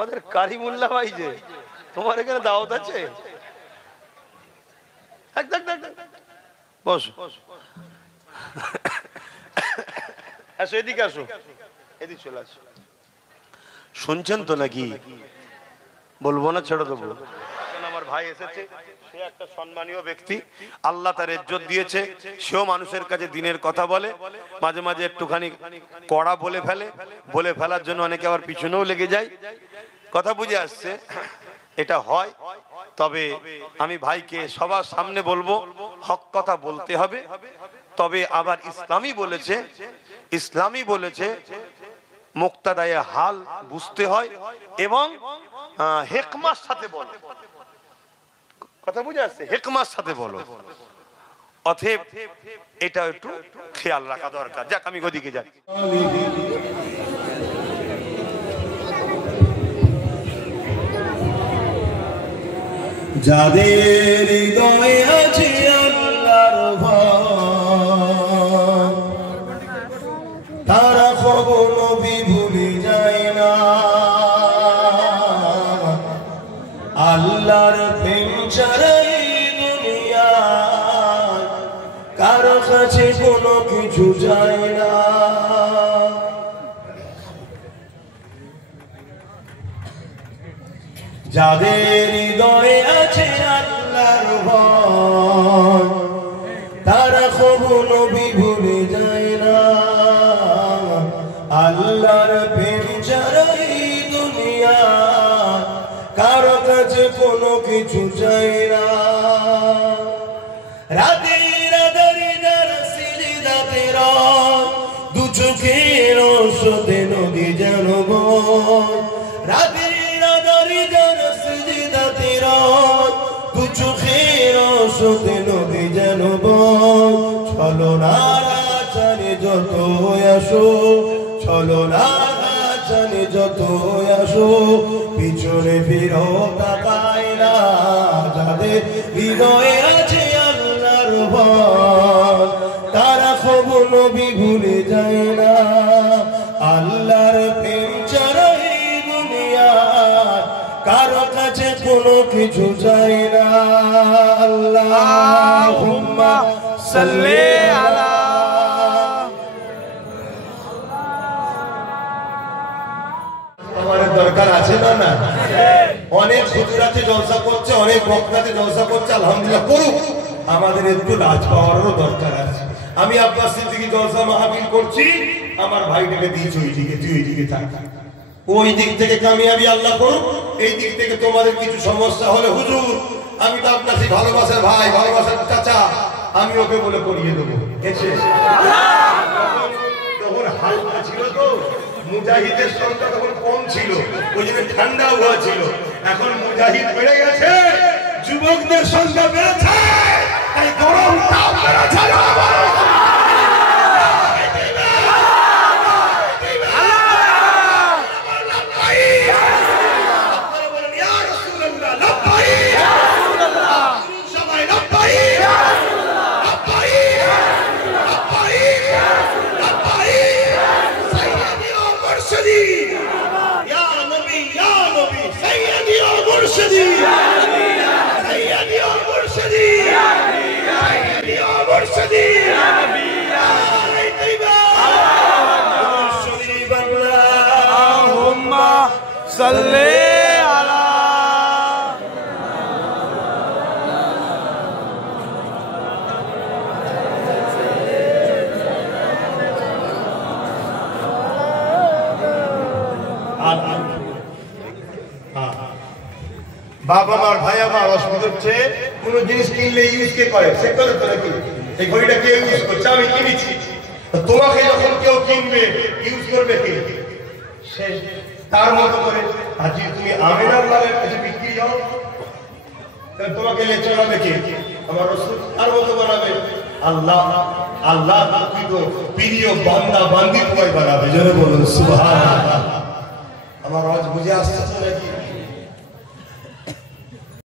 আমাদের কারিমুল্লাহ ভাই যে, তোমার এখানে দাওয়াত আছে? বসো, আসো এদিকে, আসো এদিকে চলে আসো। শুনছেন তো নাকি? বলবো না, ছেড়ে দেবো। আমার ভাই এসেছে, সে একটা সম্মানীয় ব্যক্তি, আল্লাহ তার ইজ্জত দিয়েছে, সেও মানুষের কাছে দিনের কথা বলে, মাঝে মাঝে একটুখানি কড়া বলে ফেলে, বলে ফেলার জন্য অনেকে আবার পিছনেও লেগে যায়। কথা বুঝে আসছে? এটা হয়। তবে আমি ভাইকে সবার সামনে বলবো, হক কথা বলতে হবে। তবে আবার ইসলামই বলেছে মুক্তাদায়ে হাল বুঝতে হয় এবং হিকমার সাথে বলো। কথা বুঝে আসছে? হিকমার সাথে বলো। অতএব এটা একটু খেয়াল রাখা দরকার। যাক, আমি ওদিকে যাই। যাদের হৃদয়ে আছে আল্লাহর ভয়, তারা কখনো নবী ভুলে যায় না। আল্লাহর প্রেম ছাড়া এই দুনিয়ায় কারো কাছে কোনো কিছু যায় না। যাদের হৃদয়ে আছে আল্লাহর ভয়, তারা কখনো নবী ভুলে যায় না। আল্লাহর প্রেম ছাড়া এই দুনিয়ায় কারো কাছে কোনো কিছু চাই না। রাতের আঁধারে যারা সিজদাতে রয়, দু চোখের ওষুধে নদী যেন বয়। রাতের আঁধারে যারা সিজদাতে রয়, দু চোখের ওষুধে নদী যেন বয়। ছলনার আচারে যত আসো, ছলনার আচারে যত আসো, পিছনে ফিরো তাকায় না। যাদের হৃদয়ে আছে আল্লাহর ভয়, তারা কখনো নবী ভুলে যায় না। আল্লাহর প্রেম ছাড়া এই দুনিয়ায় কারো কাছে কোনো কিছু চাই না। আল্লাহুম্মা সাল্লি আলা। আমাদের দরকার আছে না? না, অনেক হুজুরাতে জলসা করছে, অনেক বক্তাতে জলসা করছে, আলহামদুলিল্লাহ করুক। আমাদের একটু লাজ পাওয়ারও দরকার আছে। আমি আব্বাস সিদ্দিকী জলসা মাহফিল করছি, আমার ভাইটাকে দিয়েছি ওই দিকে, তুই ওই দিকে থাক। ওই দিক থেকে কামিয়াবি আল্লাহ করুক, এই দিক থেকে তোমাদের কিছু সমস্যা হলে হুজুর আমি তো আপনার সেই ভালোবাসার ভাই, ভালোবাসার চাচা, আমি ওকে বলে করিয়ে দেবো। তখন হালকা ছিল তো, মুজাহিদের সংখ্যা তখন কম ছিল, ওই জন্য ঠান্ডা হওয়া ছিল। এখন মুজাহিদ বেড়ে গেছে, যুবকদের সংখ্যা বেড়েছে, তাই গরম তাপ বেড়েছে। বাবা মার ভাই আমার অসুবিধা হচ্ছে, কোন জিনিস কিনলে ইউজ কে করে? সে করে তো নাকি? এই ঘড়িটা কে ইউজ করছে? আমি কিনেছি। তোমাকে যখন কেউ কিনবে, ইউজ করবে কে? সে তার মতো করে। আজকে তুমি আমিনার লালের কাছে বিক্রি যাও, তাহলে তোমাকে লে চলাবে কে? আমার রাসূল তার মতো বানাবে। আল্লাহ আল্লাহ প্রকৃত প্রিয় বান্দা বান্দি তোমায় বানাবে। জোরে বলুন সুবহানাল্লাহ। আমার আওয়াজ বুঝে আসছে নাকি?